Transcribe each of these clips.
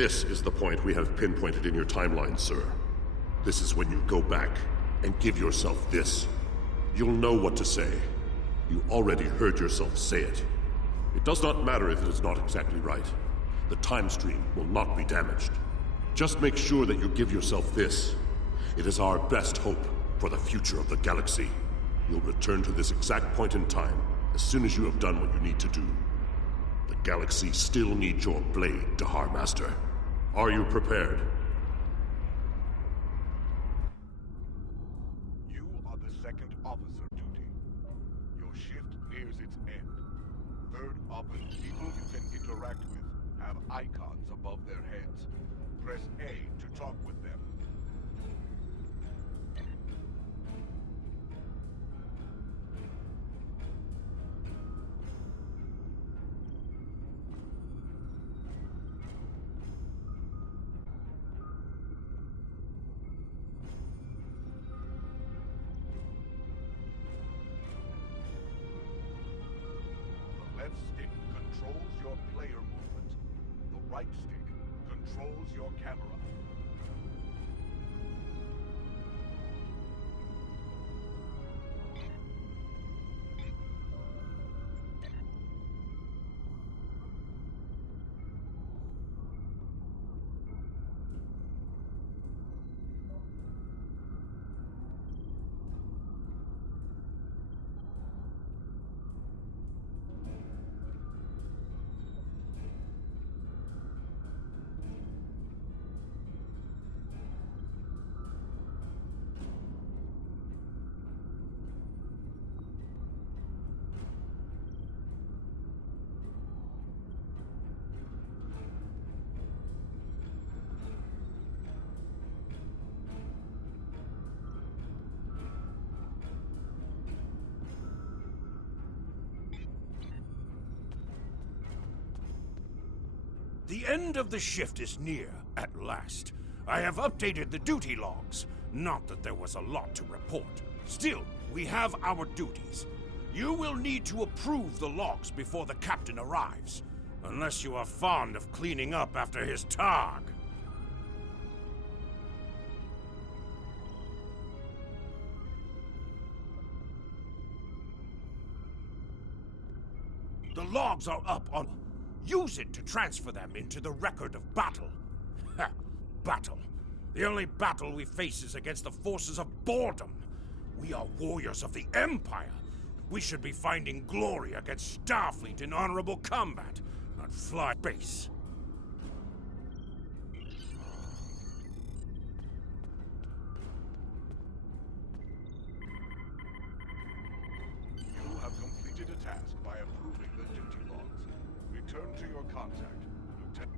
This is the point we have pinpointed in your timeline, sir. This is when you go back and give yourself this. You'll know what to say. You already heard yourself say it. It does not matter if it is not exactly right. The time stream will not be damaged. Just make sure that you give yourself this. It is our best hope for the future of the galaxy. You'll return to this exact point in time as soon as you have done what you need to do. The galaxy still needs your blade, Dahar Master. Are you prepared? You are the second officer duty. Your shift nears its end. Third officer people you can interact with have icons above their heads. Press A to talk with them. The left stick controls your player movement. The right stick controls your camera. The end of the shift is near, at last. I have updated the duty logs. Not that there was a lot to report. Still, we have our duties. You will need to approve the logs before the captain arrives. Unless you are fond of cleaning up after his targ. The logs are up on... Use it to transfer them into the record of battle. Ha! Battle. The only battle we face is against the forces of boredom. We are warriors of the Empire. We should be finding glory against Starfleet in honorable combat, not fly base. You have completed a task by approving the duty logs. Return to your contact, Lieutenant.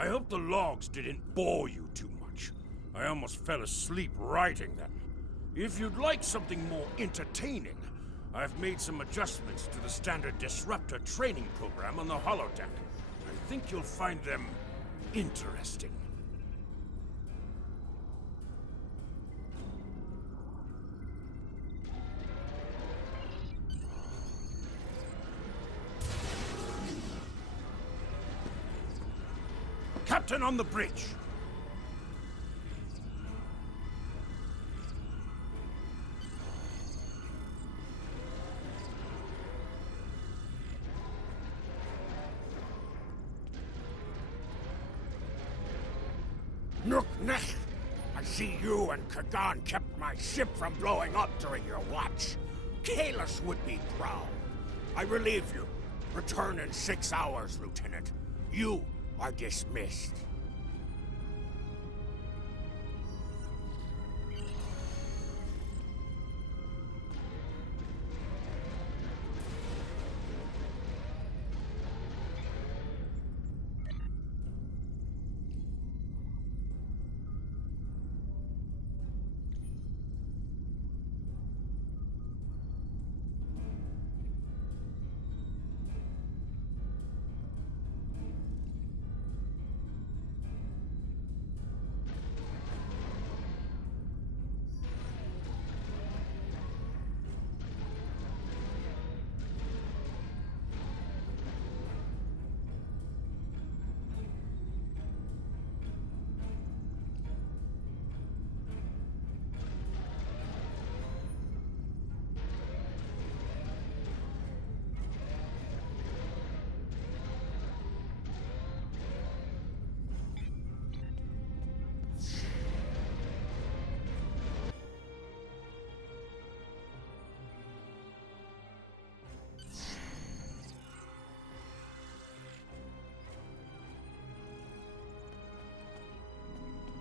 I hope the logs didn't bore you too much. I almost fell asleep writing them. If you'd like something more entertaining, I've made some adjustments to the standard disruptor training program on the holodeck. I think you'll find them interesting. Captain on the bridge! Nook Nech! I see you and Kagan kept my ship from blowing up during your watch. Kalis would be proud. I relieve you. Return in 6 hours, Lieutenant. You are dismissed.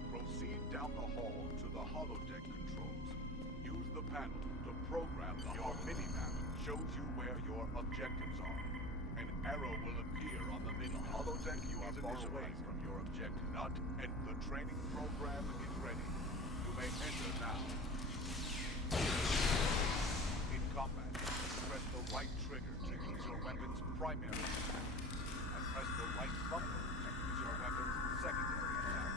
Proceed down the hall to the holodeck controls. Use the panel to program your mini-map. Shows you where your objectives are. An arrow will appear on the mini. Holodeck, you are far away from your objective. Not, and the training program is ready. You may enter now. In combat, press the right trigger to use your weapon's primary attack, and press the right bumper to use your weapon's secondary attack.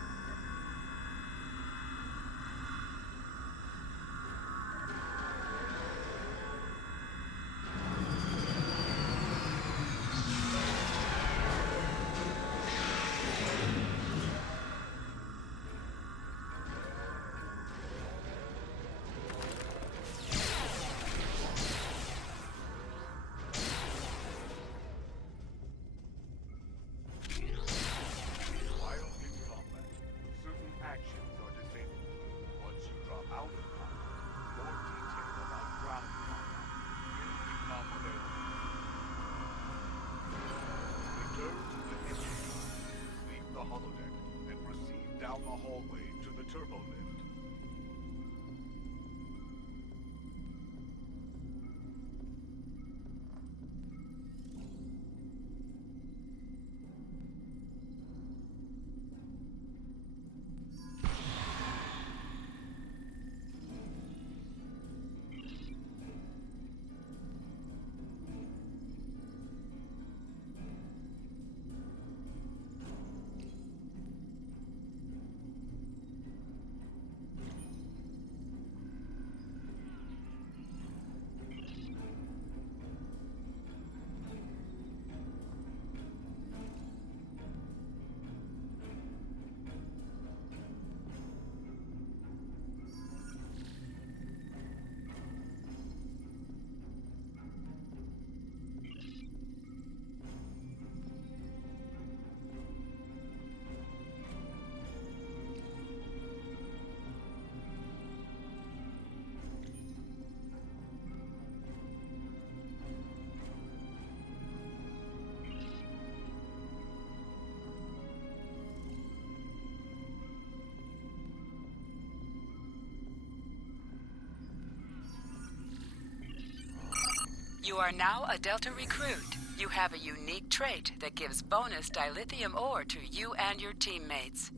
You are now a Delta recruit. You have a unique trait that gives bonus dilithium ore to you and your teammates.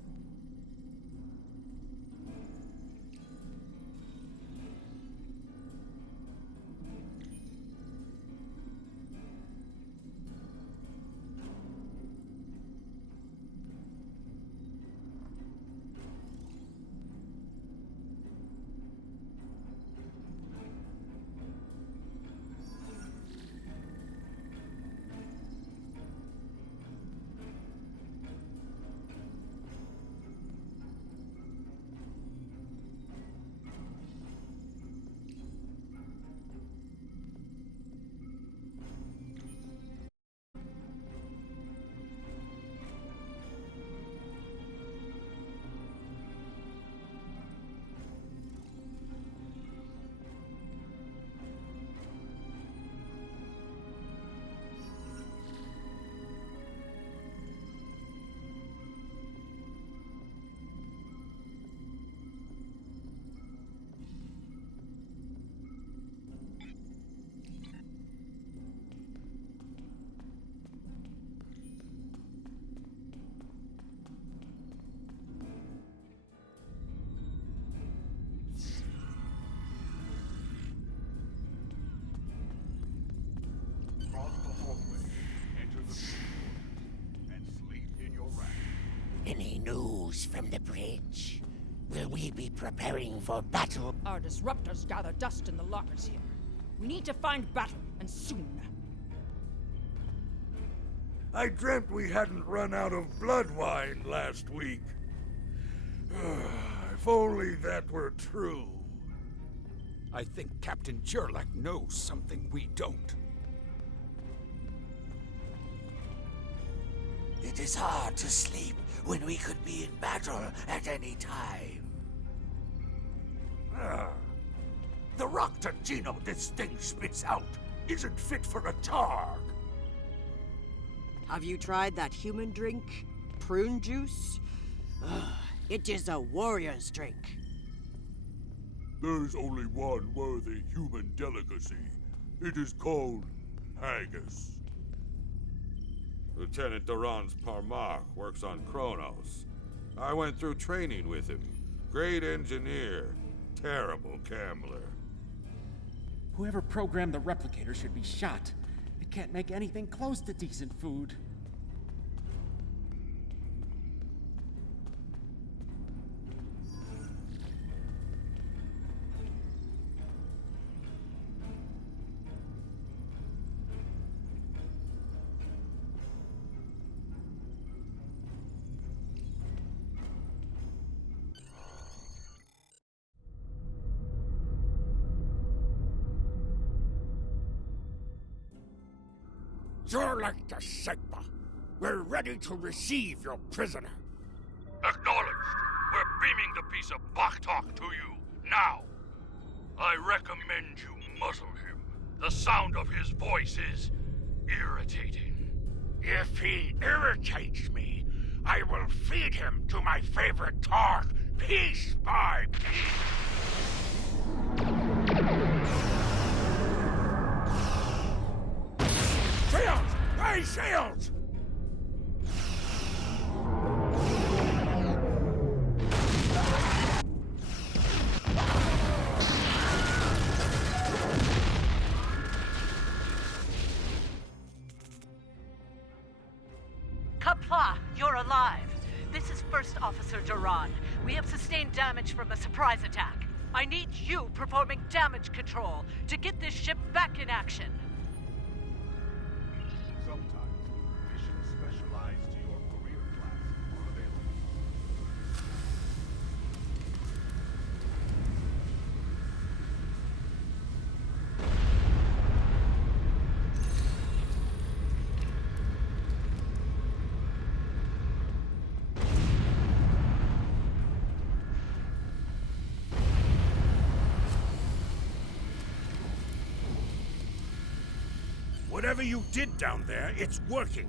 Any news from the bridge? Will we be preparing for battle? Our disruptors gather dust in the lockers here. We need to find battle, and soon. I dreamt we hadn't run out of blood wine last week. If only that were true. I think Captain Gerlach knows something we don't. It is hard to sleep when we could be in battle at any time. The Roctagino this thing spits out isn't fit for a Targ. Have you tried that human drink? Prune juice? It is a warrior's drink. There's only one worthy human delicacy. It is called haggis. Lieutenant Duran's Parmark works on Kronos. I went through training with him. Great engineer, terrible gambler. Whoever programmed the replicator should be shot. It can't make anything close to decent food. Gerlach the Sigma. We're ready to receive your prisoner. Acknowledged. We're beaming the piece of Bachtalk to you, now. I recommend you muzzle him. The sound of his voice is irritating. If he irritates me, I will feed him to my favorite Targ, piece by piece. Shields! Hey, shields! Kapla, you're alive. This is First Officer Duran. We have sustained damage from a surprise attack. I need you performing damage control to get this ship back in action. Sometimes, missions specialized to your career class are available. Whatever you did down there, it's working.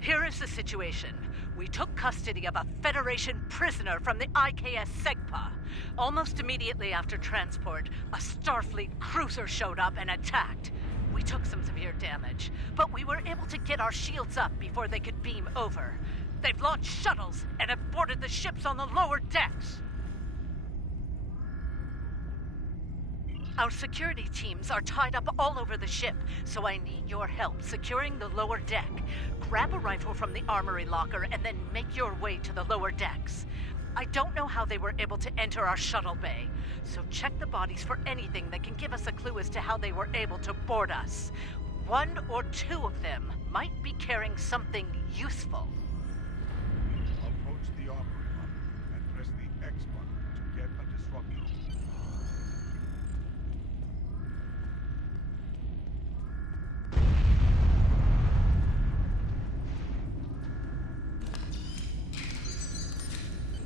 Here is the situation. We took custody of a Federation prisoner from the IKS Segpa. Almost immediately after transport, a Starfleet cruiser showed up and attacked. We took some severe damage, but we were able to get our shields up before they could beam over. They've launched shuttles and have boarded the ships on the lower decks. Our security teams are tied up all over the ship, so I need your help securing the lower deck. Grab a rifle from the armory locker and then make your way to the lower decks. I don't know how they were able to enter our shuttle bay, so check the bodies for anything that can give us a clue as to how they were able to board us. One or two of them might be carrying something useful. Approach the armory locker and press the X button to get a disruptor.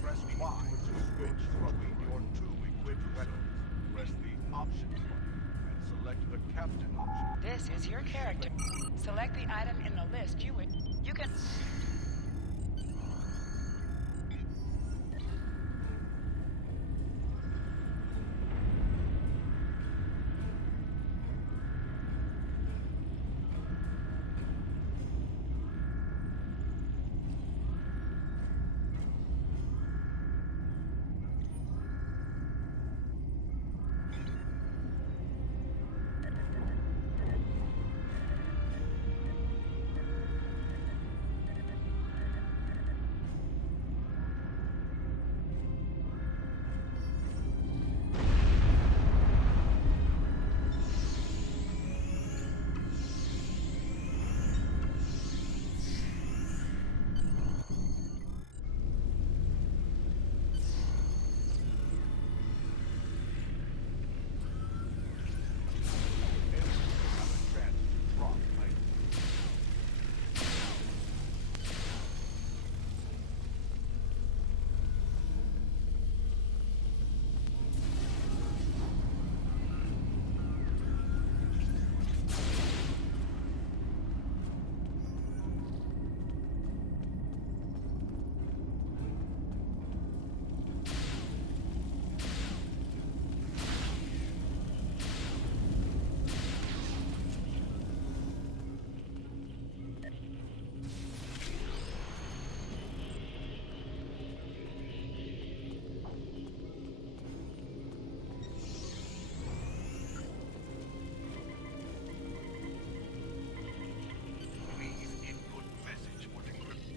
Press Y to switch from your two equipped weapons. Press the Options button and select the Captain option. This is your character. Select the item in the list you can...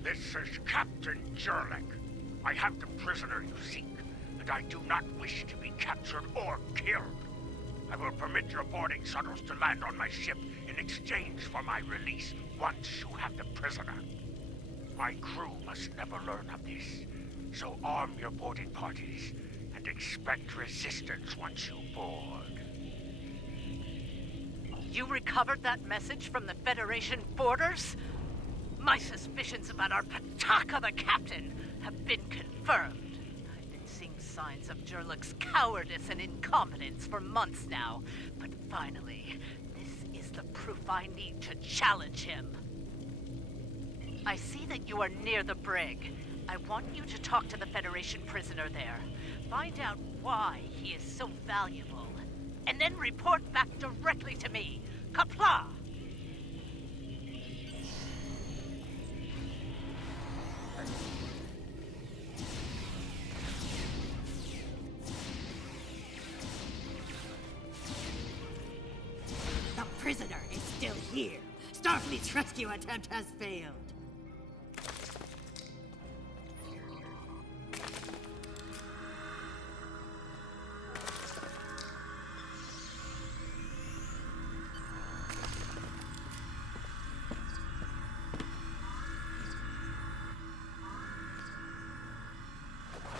This is Captain Jurlik. I have the prisoner you seek, and I do not wish to be captured or killed. I will permit your boarding shuttles to land on my ship in exchange for my release once you have the prisoner. My crew must never learn of this, so arm your boarding parties and expect resistance once you board. You recovered that message from the Federation borders? My suspicions about our Pataka the Captain have been confirmed. I've been seeing signs of Jurlik's cowardice and incompetence for months now, but finally, this is the proof I need to challenge him. I see that you are near the brig. I want you to talk to the Federation prisoner there. Find out why he is so valuable, and then report back directly to me. Kapla! The prisoner is still here. Starfleet's rescue attempt has failed.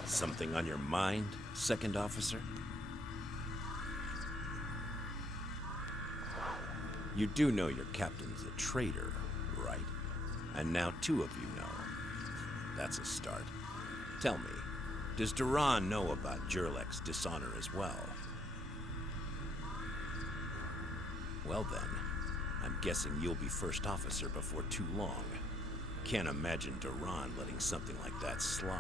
Something on your mind, Second Officer? You do know your captain's a traitor, right? And now two of you know. That's a start. Tell me, does Duran know about Jurlik's dishonor as well? Well then, I'm guessing you'll be first officer before too long. can't imagine Duran letting something like that slide.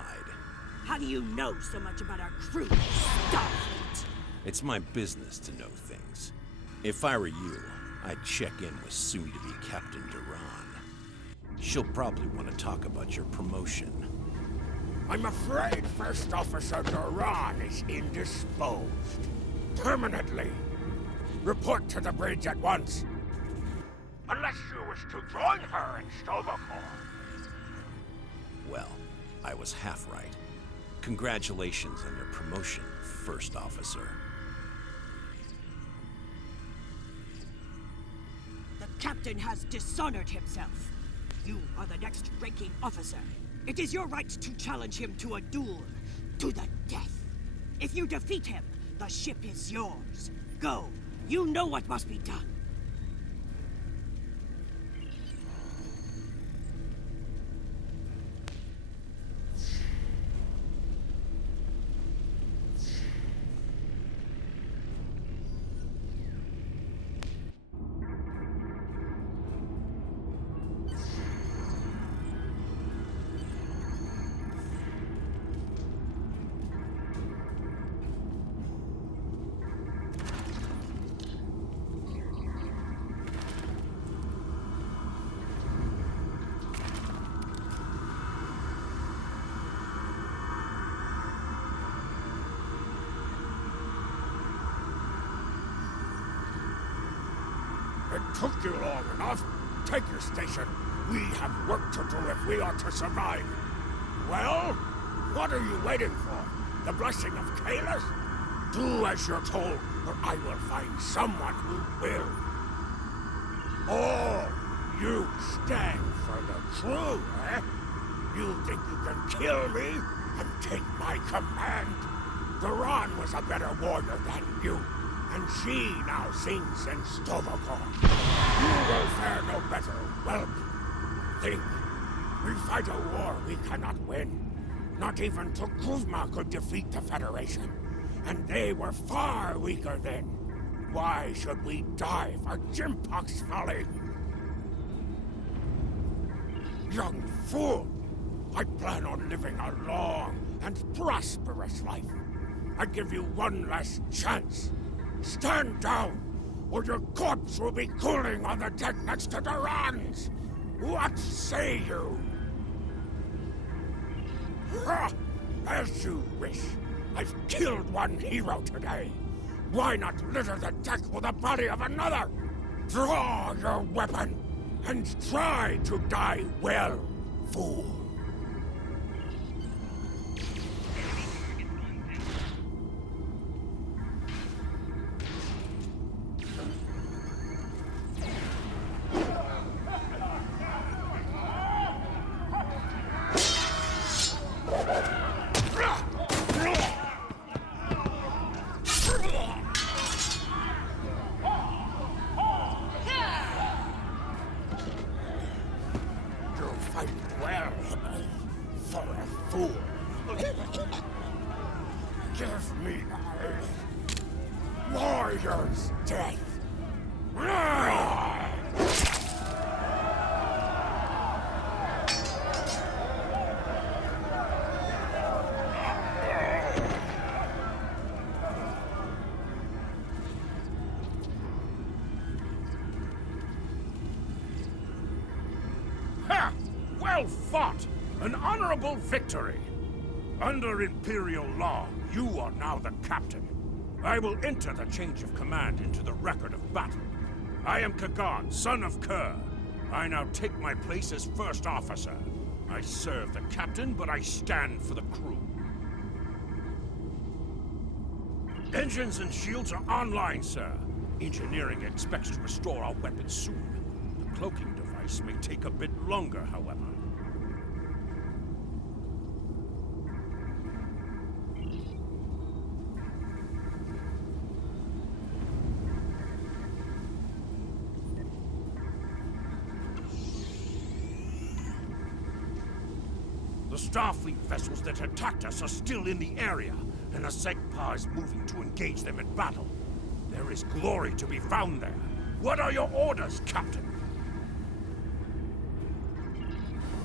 How do you know so much about our crew, Starfleet? It's my business to know things. If I were you, I'd check in with soon-to-be Captain Duran. She'll probably want to talk about your promotion. I'm afraid First Officer Duran is indisposed. Permanently. Report to the bridge at once. Unless you wish to join her in Stovacor. Well, I was half right. Congratulations on your promotion, First Officer. The captain has dishonored himself. You are the next ranking officer. It is your right to challenge him to a duel, to the death. If you defeat him, the ship is yours. Go. You know what must be done. It took you long enough. Take your station. We have work to do if we are to survive. Well, what are you waiting for? The blessing of Kalis? Do as you're told, or I will find someone who will. Oh, you stand for the crew, eh? You think you can kill me and take my command? Duran was a better warrior than you. And she now sings in Stovacor. You will fare no better, whelp. Think. We fight a war we cannot win. Not even Tukuzma could defeat the Federation. And they were far weaker then. Why should we die for Jimpock's folly? Young fool! I plan on living a long and prosperous life. I give you one last chance. Stand down, or your corpse will be cooling on the deck next to Duran's. What say you? Ha! As you wish. I've killed one hero today. Why not litter the deck with the body of another? Draw your weapon, and try to die well, fool. Give me a warrior's death. Ha! Well fought! An honorable victory! Under Imperial law, you are now the captain. I will enter the change of command into the record of battle. I am Kagan, son of Kerr. I now take my place as first officer. I serve the captain, but I stand for the crew. Engines and shields are online, sir. Engineering expects to restore our weapons soon. The cloaking device may take a bit longer, however. The Starfleet vessels that attacked us are still in the area, and the Segpa is moving to engage them in battle. There is glory to be found there. What are your orders, Captain?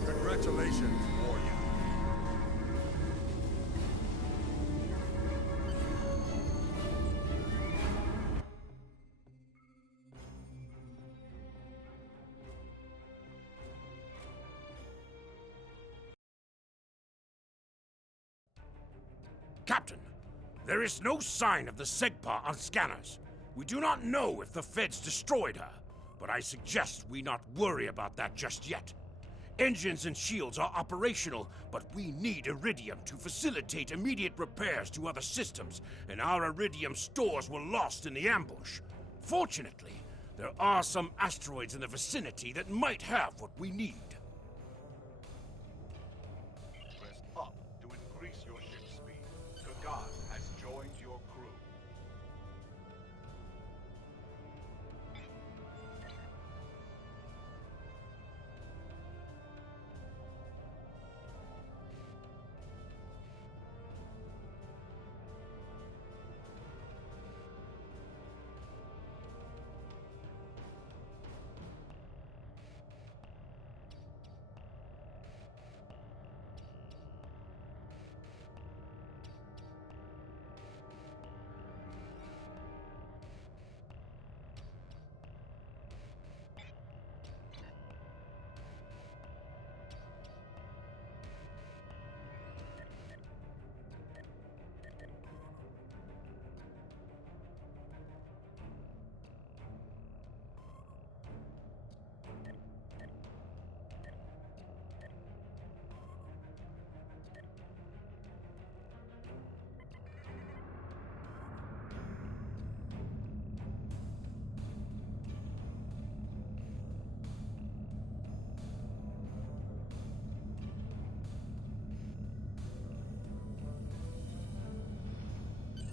The Congratulations, warrior. Captain, there is no sign of the Segpa on scanners. We do not know if the Feds destroyed her, but I suggest we not worry about that just yet. Engines and shields are operational, but we need iridium to facilitate immediate repairs to other systems, and our iridium stores were lost in the ambush. Fortunately, there are some asteroids in the vicinity that might have what we need. Press up to increase your ship speed. Kagan has joined your crew.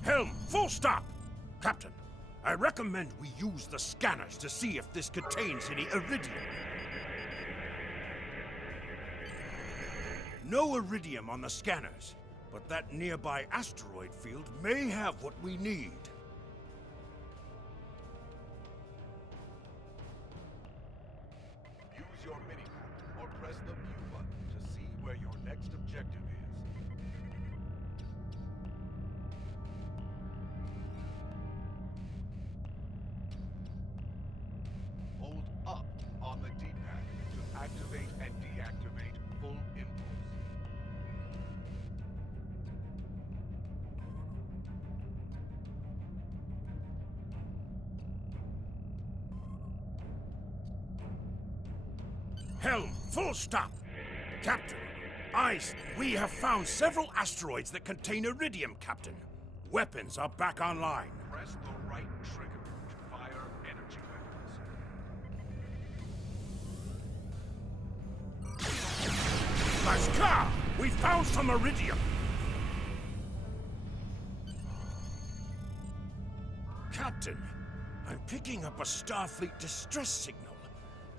Helm, full stop! Captain, I recommend we use the scanners to see if this contains any iridium. No iridium on the scanners, but that nearby asteroid field may have what we need. Use your minimap or press the view button to see where your next objective is. Hold up on the D-pad to activate and deactivate full impulse. Helm, full stop! Captain, we have found several asteroids that contain iridium, Captain. Weapons are back online. Press the right trigger to fire energy weapons. Lascar! We found some iridium! Captain, I'm picking up a Starfleet distress signal.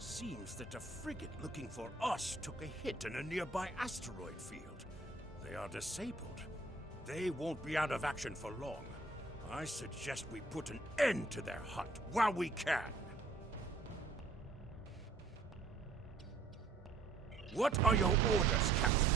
Seems that a frigate looking for us took a hit in a nearby asteroid field. They are disabled. They won't be out of action for long. I suggest we put an end to their hunt while we can. What are your orders, Captain?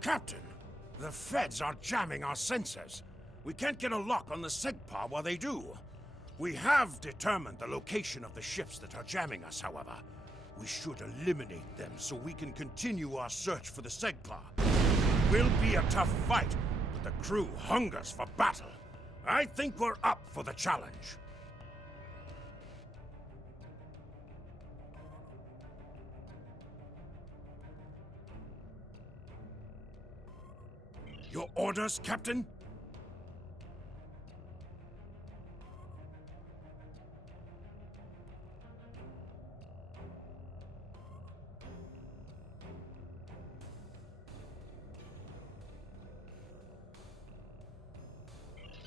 Captain, the Feds are jamming our sensors. We can't get a lock on the Segpa while they do. We have determined the location of the ships that are jamming us, however. We should eliminate them so we can continue our search for the Segpa. It will be a tough fight, but the crew hungers for battle. I think we're up for the challenge. Your orders, Captain?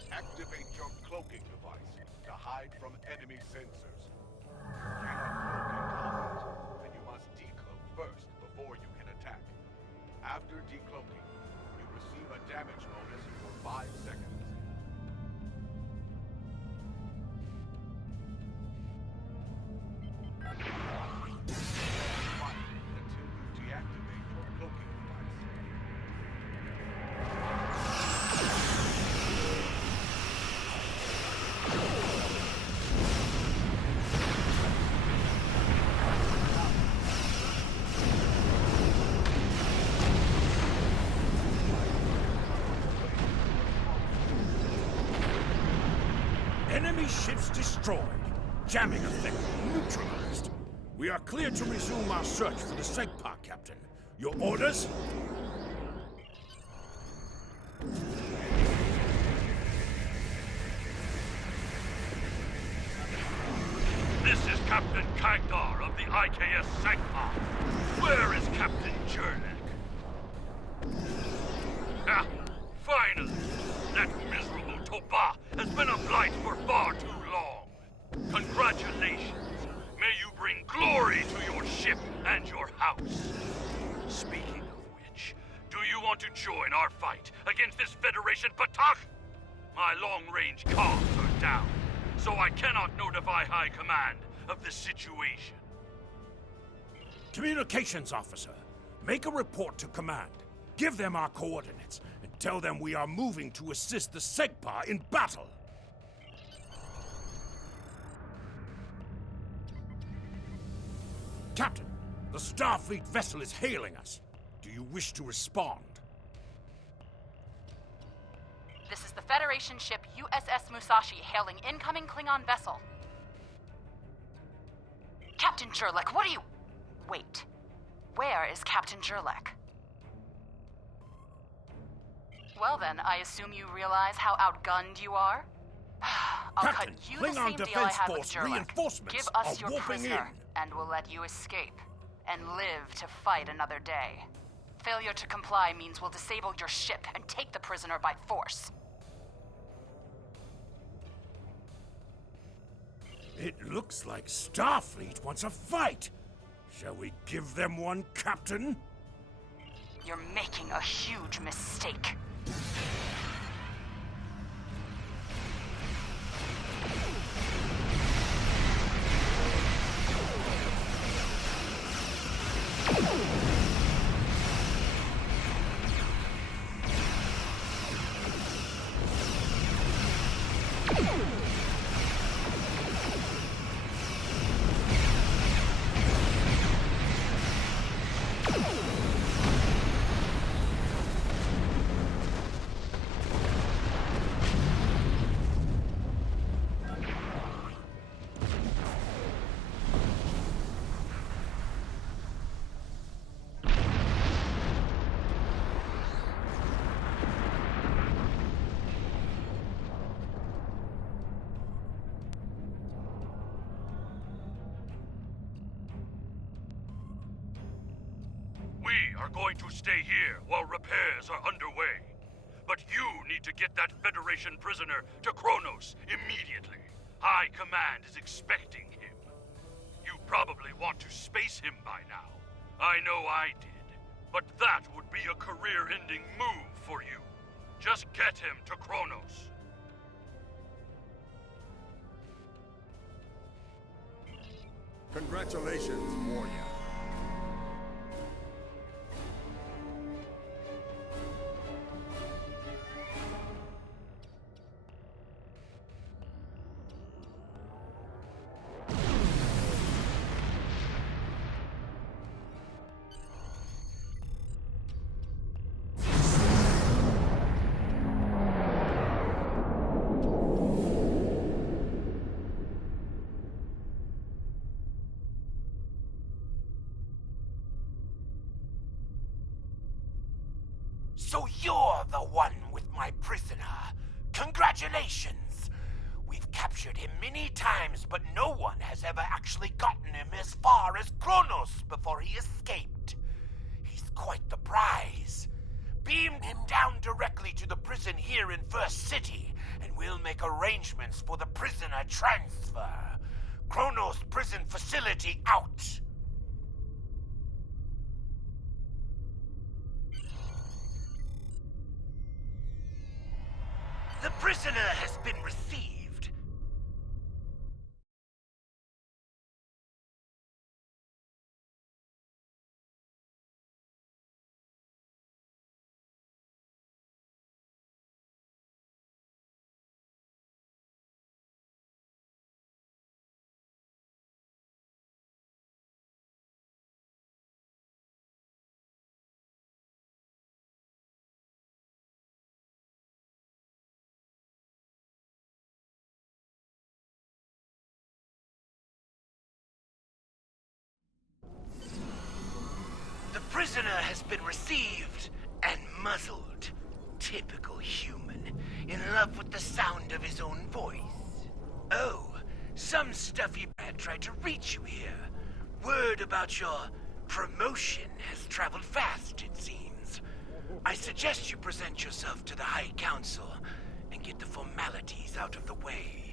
Activate your cloaking device to hide from enemy sensors. You cannot cloak in combat, and you must decloak first before you can attack. After decloaking, you receive a damage bonus for 5 seconds. Fight until you deactivate your cloaking device. Enemy ships destroyed. Jamming effect neutralized. We are clear to resume our search for the Segpa, Captain. Your orders? This is Captain Kagdar of the IKS Segpa. Where is Captain Jernek? Ah, finally! That miserable Toba has been a blight for far too long. Congratulations. May you bring glory to your ship and your house. Speaking of which, do you want to join our fight against this Federation Patak? My long-range comms are down, so I cannot notify High Command of the situation. Communications officer, make a report to command. Give them our coordinates, and tell them we are moving to assist the Segpa in battle. Captain, the Starfleet vessel is hailing us. Do you wish to respond? This is the Federation ship USS Musashi hailing incoming Klingon vessel. Captain Jerlek, what are you... Wait. Where is Captain Jerlek? Well then, I assume you realize how outgunned you are? I'll Captain, cut you the Klingon same deal I Defense had with Force Jerlek. reinforcements Give us are your warping prisoner, in. and we'll let you escape. And live to fight another day. Failure to comply means we'll disable your ship and take the prisoner by force. It looks like Starfleet wants a fight. Shall we give them one, Captain? You're making a huge mistake. We are going to stay here while repairs are underway. But you need to get that Federation prisoner to Kronos immediately. High Command is expecting him. You probably want to space him by now. I know I did. But that would be a career-ending move for you. Just get him to Kronos. Congratulations, warrior. So you're the one with my prisoner. Congratulations! We've captured him many times, but no one has ever actually gotten him as far as Kronos before he escaped. He's quite the prize. Beam him down directly to the prison here in First City, and we'll make arrangements for the prisoner transfer. Kronos Prison Facility out! The prisoner has been received. The prisoner has been received and muzzled. Typical human, in love with the sound of his own voice. Oh, some stuffy brat tried to reach you here. Word about your promotion has traveled fast, it seems. I suggest you present yourself to the High Council and get the formalities out of the way.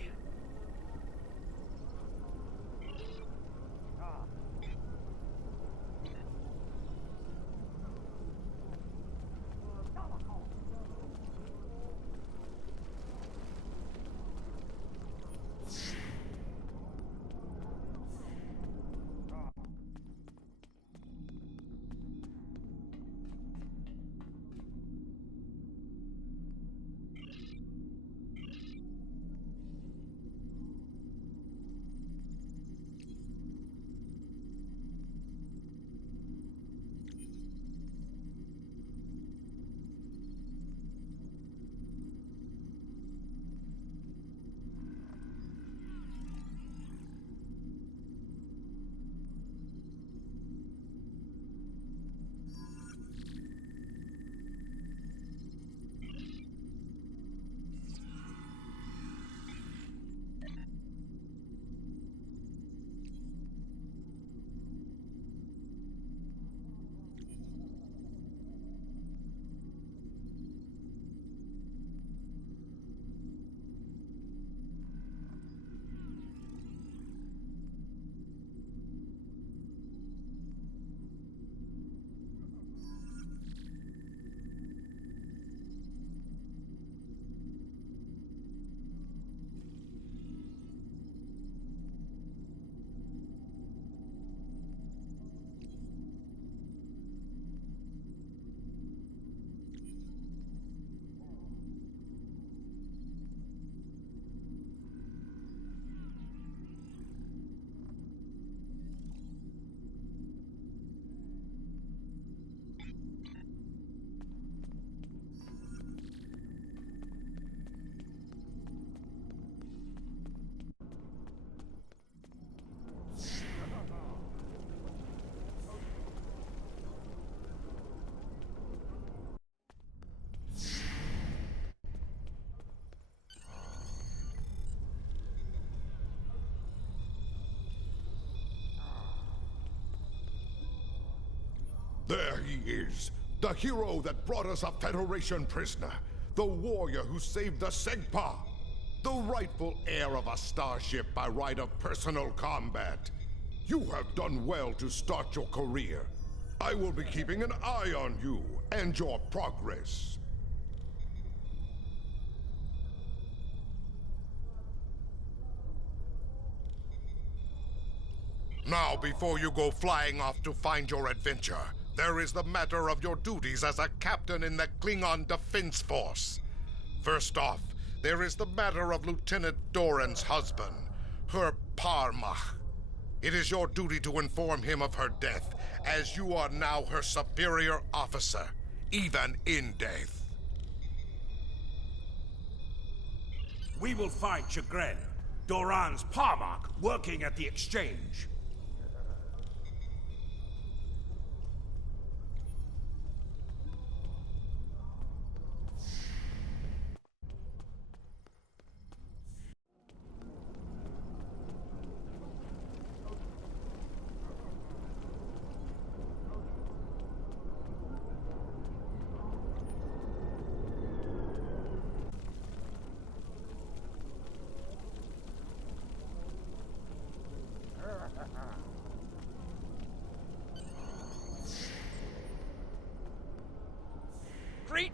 There he is, the hero that brought us a Federation prisoner, the warrior who saved the Segpa, the rightful heir of a starship by right of personal combat. You have done well to start your career. I will be keeping an eye on you and your progress. Now, before you go flying off to find your adventure, there is the matter of your duties as a captain in the Klingon Defense Force. First off, there is the matter of Lieutenant Doran's husband, her Parmach. It is your duty to inform him of her death, as you are now her superior officer, even in death. We will find Chagrin, Doran's Parmach, working at the exchange.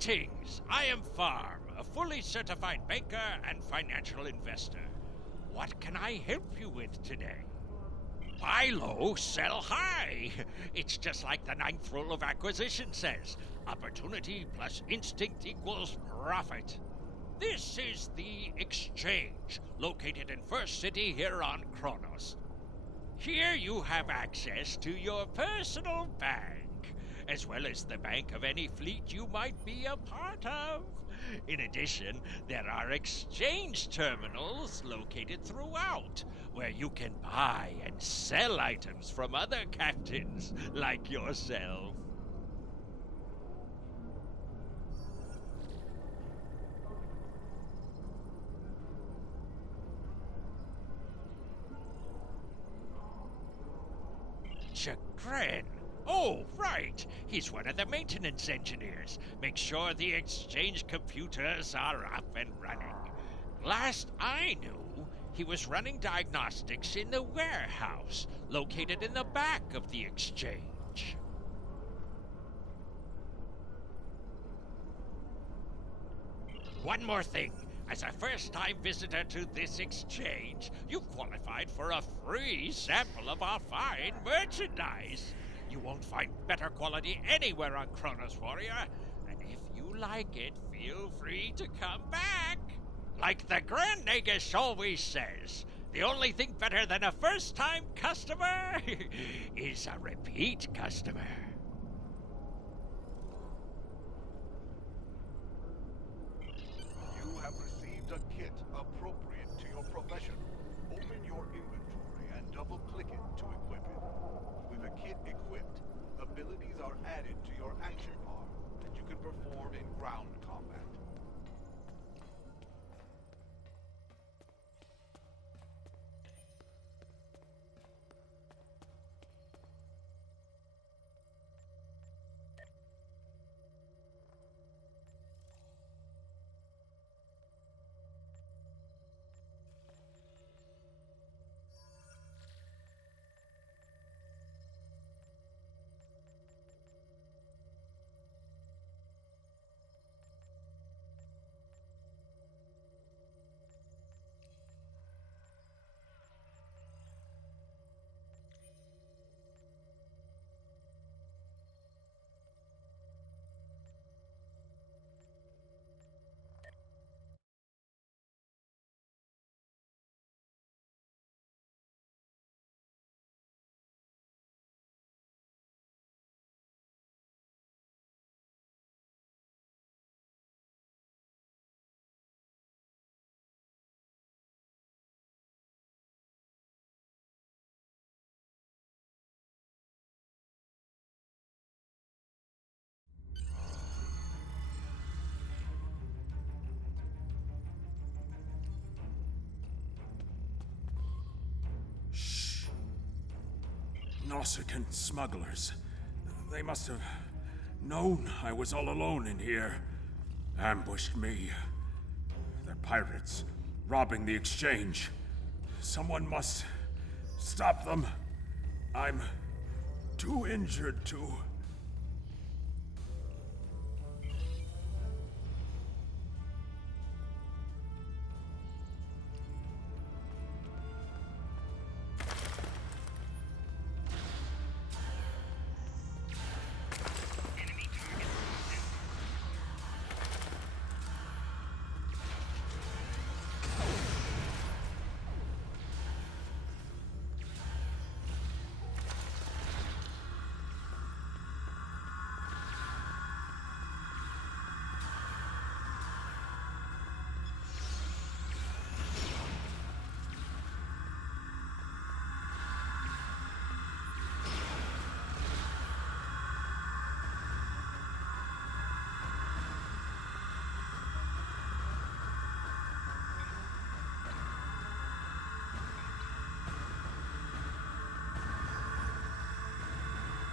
Greetings! I am Farm, a fully certified banker and financial investor. What can I help you with today? Buy low, sell high. It's just like the ninth rule of acquisition says. Opportunity plus instinct equals profit. This is the Exchange, located in First City here on Kronos. Here you have access to your personal bank, as well as the bank of any fleet you might be a part of. In addition, there are exchange terminals located throughout, where you can buy and sell items from other captains like yourself. Chagrin. Oh, right. He's one of the maintenance engineers. Make sure the exchange computers are up and running. Last I knew, he was running diagnostics in the warehouse, located in the back of the exchange. One more thing. As a first-time visitor to this exchange, you've qualified for a free sample of our fine merchandise. You won't find better quality anywhere on Kronos, Warrior. And if you like it, feel free to come back. Like the Grand Nagus always says, the only thing better than a first-time customer is a repeat customer. You have received a kit appropriate to your profession. Open your inventory and double-click it to equip it. With a kit equipped, abilities are added to your action bar that you can perform in ground combat. Nausicaan smugglers. They must have known I was all alone in here. Ambushed me. They're pirates, robbing the exchange. Someone must stop them. I'm too injured to...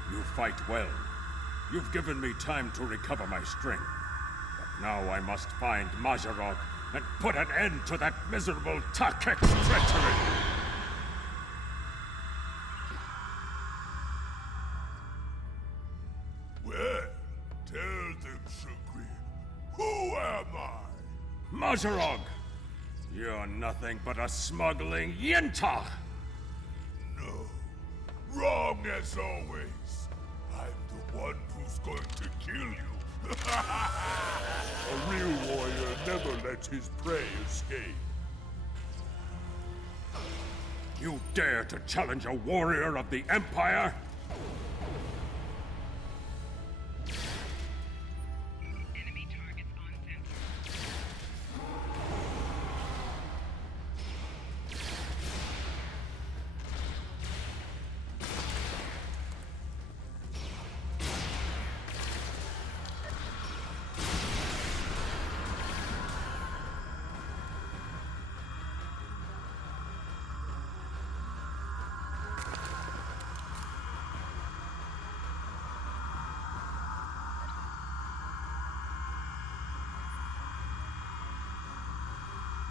You fight well. You've given me time to recover my strength. But now I must find Mazarov and put an end to that miserable Takek's treachery! Well, tell them, Supreme. Mazarog! You're nothing but a smuggling Yinta! No. Wrong as always. I'm the one who's going to kill you. A real warrior never lets his prey escape. You dare to challenge a warrior of the Empire?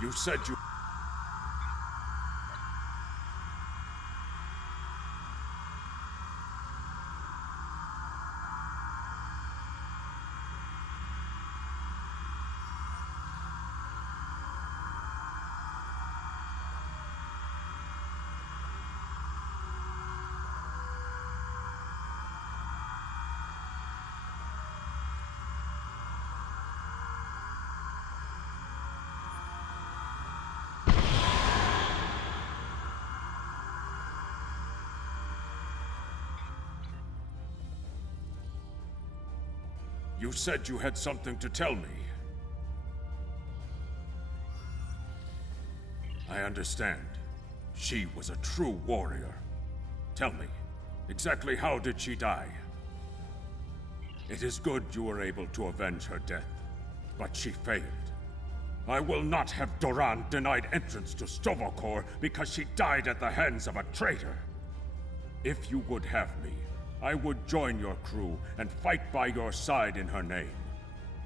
You said you... You said you had something to tell me. I understand. She was a true warrior. Tell me, exactly how did she die? It is good you were able to avenge her death, but she failed. I will not have Doran denied entrance to Stovokor because she died at the hands of a traitor. If you would have me, I would join your crew and fight by your side in her name.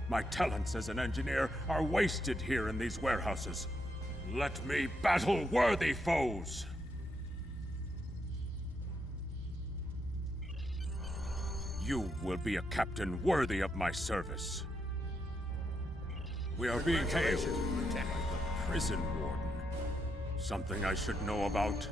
My talents as an engineer are wasted here in these warehouses. Let me battle worthy foes! You will be a captain worthy of my service. We are being hailed by the prison warden. Something I should know about?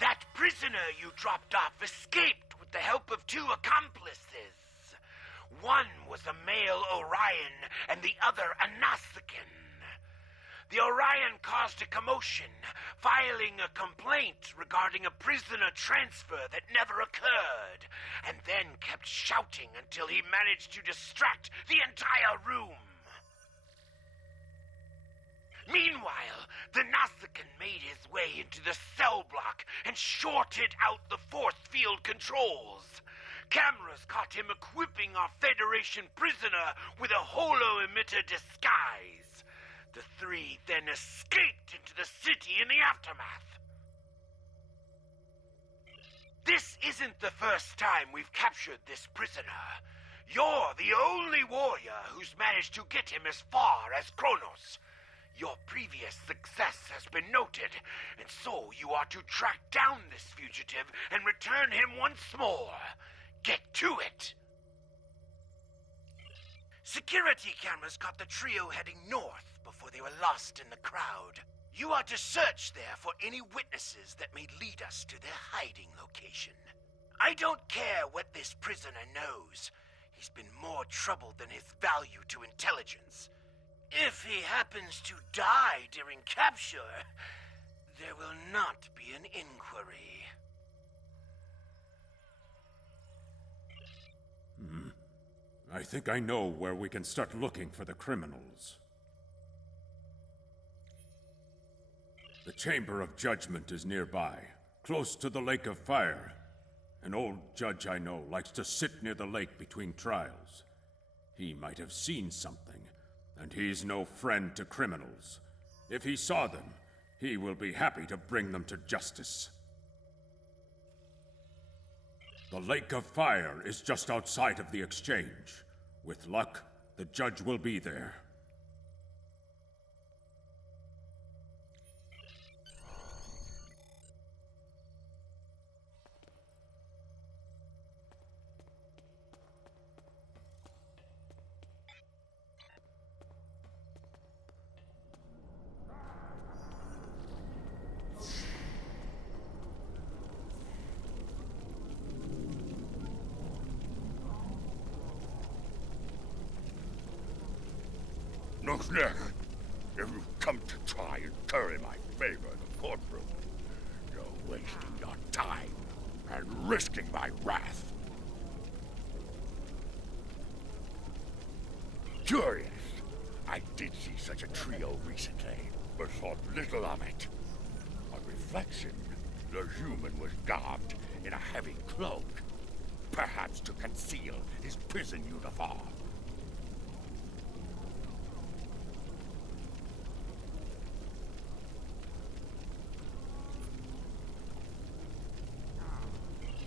That prisoner you dropped off escaped with the help of 2 accomplices. One was a male Orion and the other a Nausicaan. The Orion caused a commotion, filing a complaint regarding a prisoner transfer that never occurred, and then kept shouting until he managed to distract the entire room. Meanwhile, the Nausicaan made his way into the cell block and shorted out the force field controls. Cameras caught him equipping our Federation prisoner with a holo-emitter disguise. The 3 then escaped into the city in the aftermath. This isn't the first time we've captured this prisoner. You're the only warrior who's managed to get him as far as Kronos. Your previous success has been noted, and so you are to track down this fugitive and return him once more. Get to it! Security cameras caught the trio heading north before they were lost in the crowd. You are to search there for any witnesses that may lead us to their hiding location. I don't care what this prisoner knows. He's been more trouble than his value to intelligence. If he happens to die during capture, there will not be an inquiry. I think I know where we can start looking for the criminals. The Chamber of Judgment is nearby, close to the Lake of Fire. An old judge I know likes to sit near the lake between trials. He might have seen something, and he's no friend to criminals. If he saw them, he will be happy to bring them to justice. The Lake of Fire is just outside of the exchange. With luck, the judge will be there. Look, if you've come to try and curry my favor in the courtroom, you're wasting your time and risking my wrath. Curious. I did see such a trio recently, but thought little of it. On reflection, the human was garbed in a heavy cloak, perhaps to conceal his prison uniform.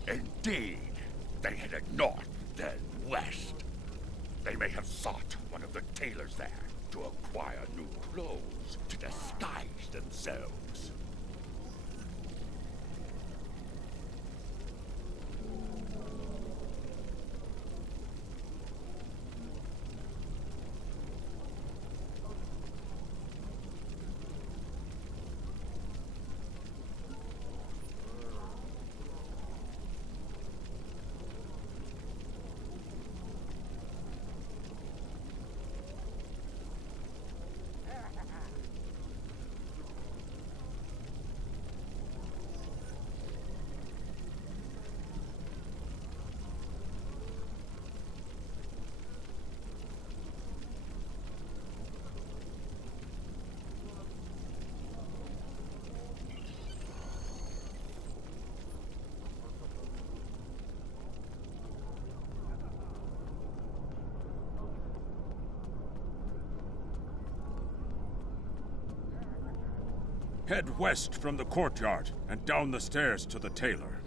Indeed, they headed north, then west. They may have sought one of the tailors there to acquire new clothes to disguise themselves. Head west from the courtyard and down the stairs to the tailor.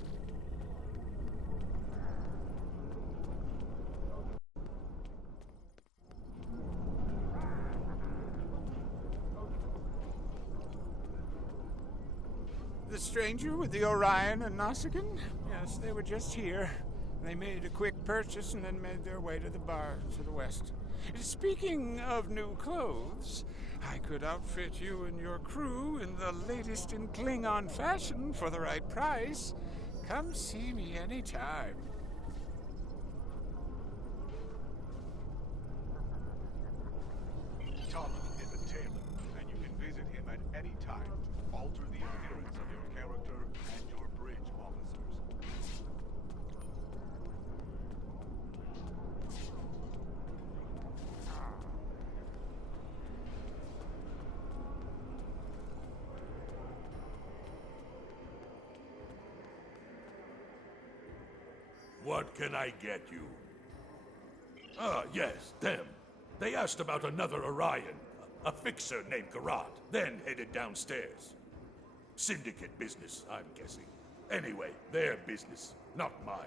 The stranger with the Orion and Nausicaan? Yes, they were just here. They made a quick purchase and then made their way to the bar to the west. Speaking of new clothes, I could outfit you and your crew in the latest in Klingon fashion for the right price. Come see me anytime. Tom is a tailor, and you can visit him at any time to alter the appearance of your character and your bridge officers. What can I get you? Ah, yes, them. They asked about another Orion, a fixer named Garrod, then headed downstairs. Syndicate business, I'm guessing. Anyway, their business, not mine.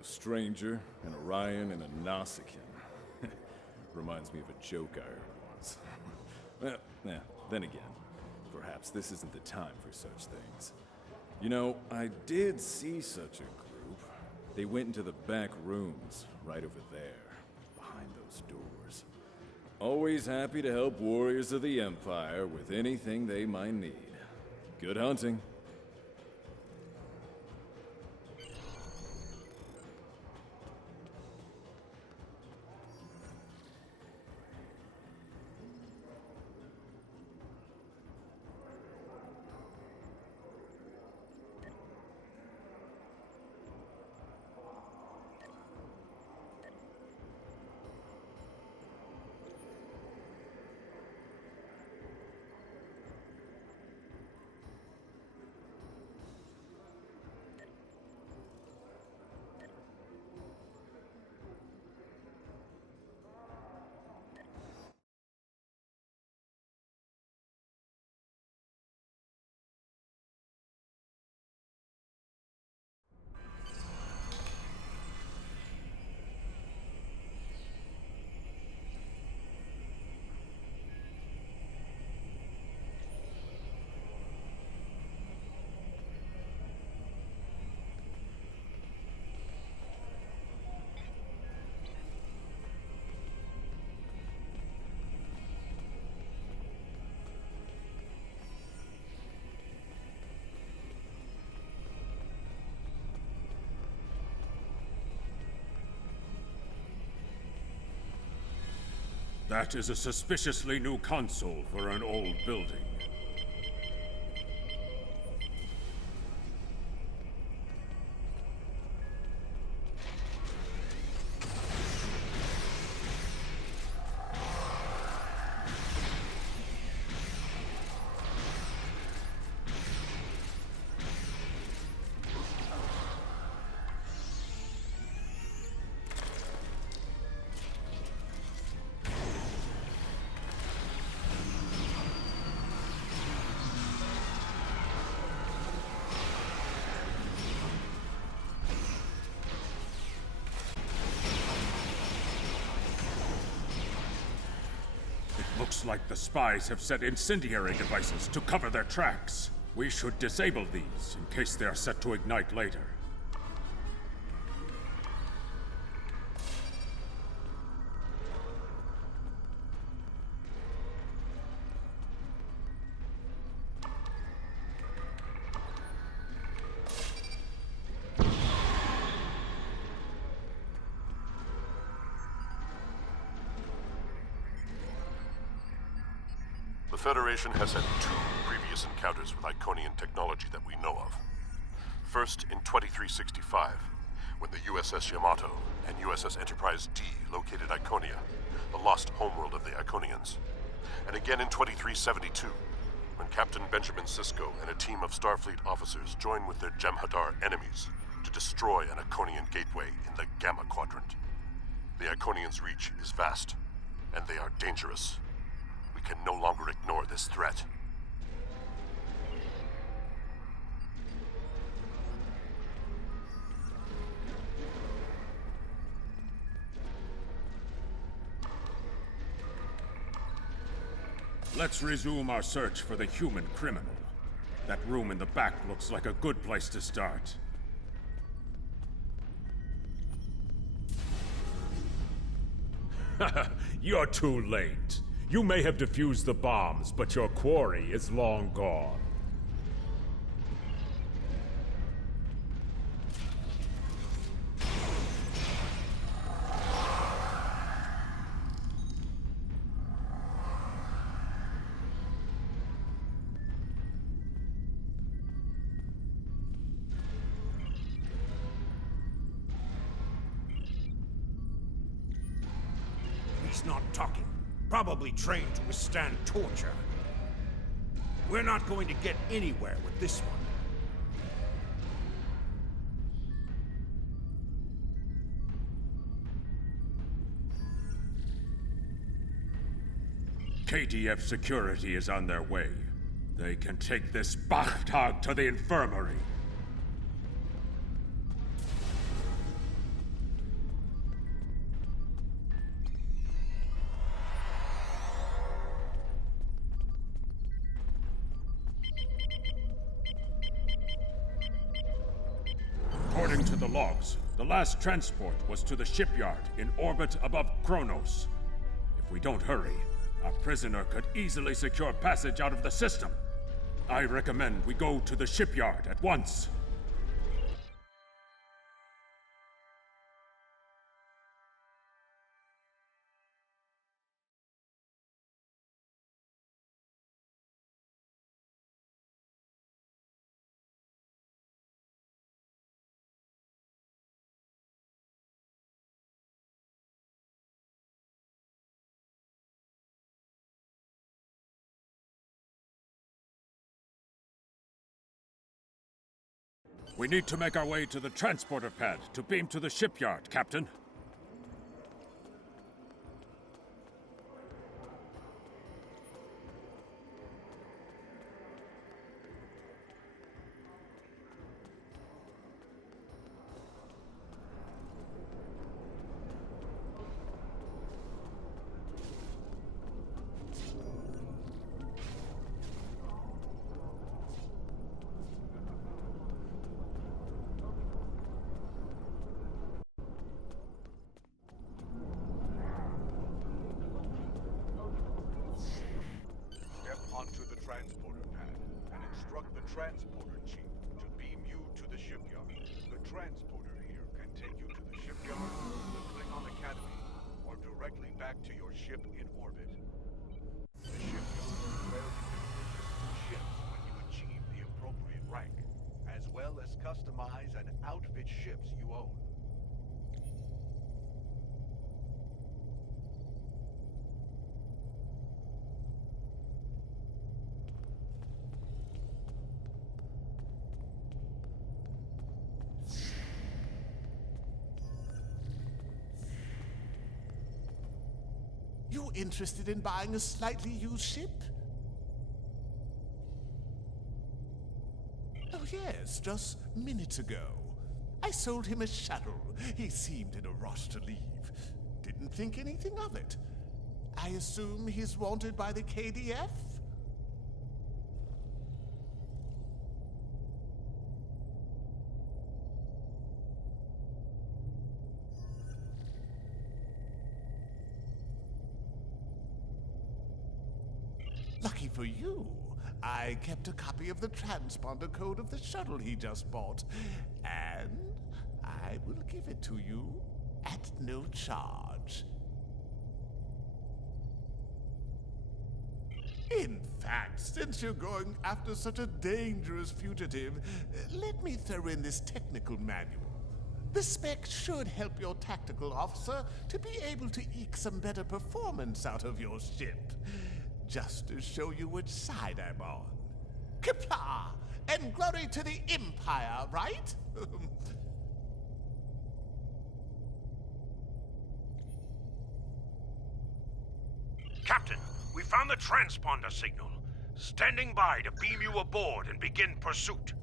A stranger, an Orion, and a Nausicaan. Reminds me of a joke I heard once. Well, yeah, then again, perhaps this isn't the time for such things. You know, I did see such a group. They went into the back rooms, right over there, behind those doors. Always happy to help warriors of the Empire with anything they might need. Good hunting. That is a suspiciously new console for an old building. Looks like the spies have set incendiary devices to cover their tracks. We should disable these in case they are set to ignite later. The Federation has had 2 previous encounters with Iconian technology that we know of. First, in 2365, when the USS Yamato and USS Enterprise D located Iconia, the lost homeworld of the Iconians. And again in 2372, when Captain Benjamin Sisko and a team of Starfleet officers joined with their Jem'Hadar enemies to destroy an Iconian gateway in the Gamma Quadrant. The Iconians' reach is vast, and they are dangerous. We can no longer ignore this threat. Let's resume our search for the human criminal. That room in the back looks like a good place to start. You're too late. You may have defused the bombs, but your quarry is long gone. He's not talking. Probably trained to withstand torture. We're not going to get anywhere with this one. KTF security is on their way. They can take this Bachtag to the infirmary. According to the logs, the last transport was to the shipyard in orbit above Kronos. If we don't hurry, our prisoner could easily secure passage out of the system. I recommend we go to the shipyard at once. We need to make our way to the transporter pad to beam to the shipyard, Captain. Onto the transporter pad and instruct the transporter chief to beam you to the shipyard. The transporter here can take you to the shipyard, the Klingon Academy, or directly back to your ship in orbit. The shipyard is where you can purchase ships when you achieve the appropriate rank, as well as customize and outfit ships you own. You interested in buying a slightly used ship? Oh yes, just minutes ago. I sold him a shuttle. He seemed in a rush to leave. Didn't think anything of it. I assume he's wanted by the KDF? Lucky for you, I kept a copy of the transponder code of the shuttle he just bought, and I will give it to you at no charge. In fact, since you're going after such a dangerous fugitive, let me throw in this technical manual. The spec should help your tactical officer to be able to eke some better performance out of your ship. Just to show you which side I'm on. Qapla' and glory to the Empire, right? Captain, we found the transponder signal. Standing by to beam you aboard and begin pursuit.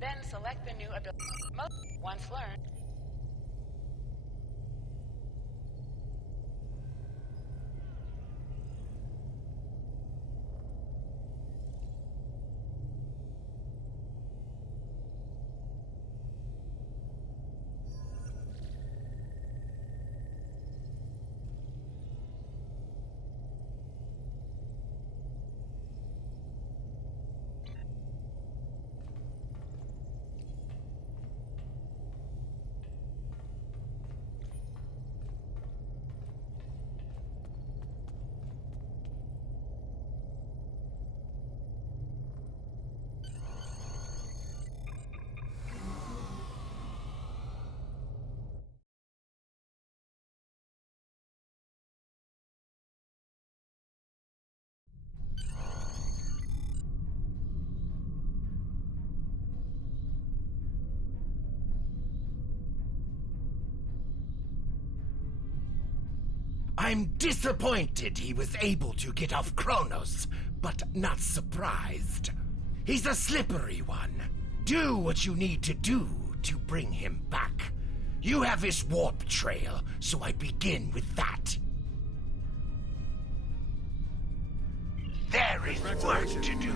Then select the new ability. Once learned. I'm disappointed he was able to get off Kronos, but not surprised. He's a slippery one. Do what you need to do to bring him back. You have his warp trail, so I begin with that. There is work to do.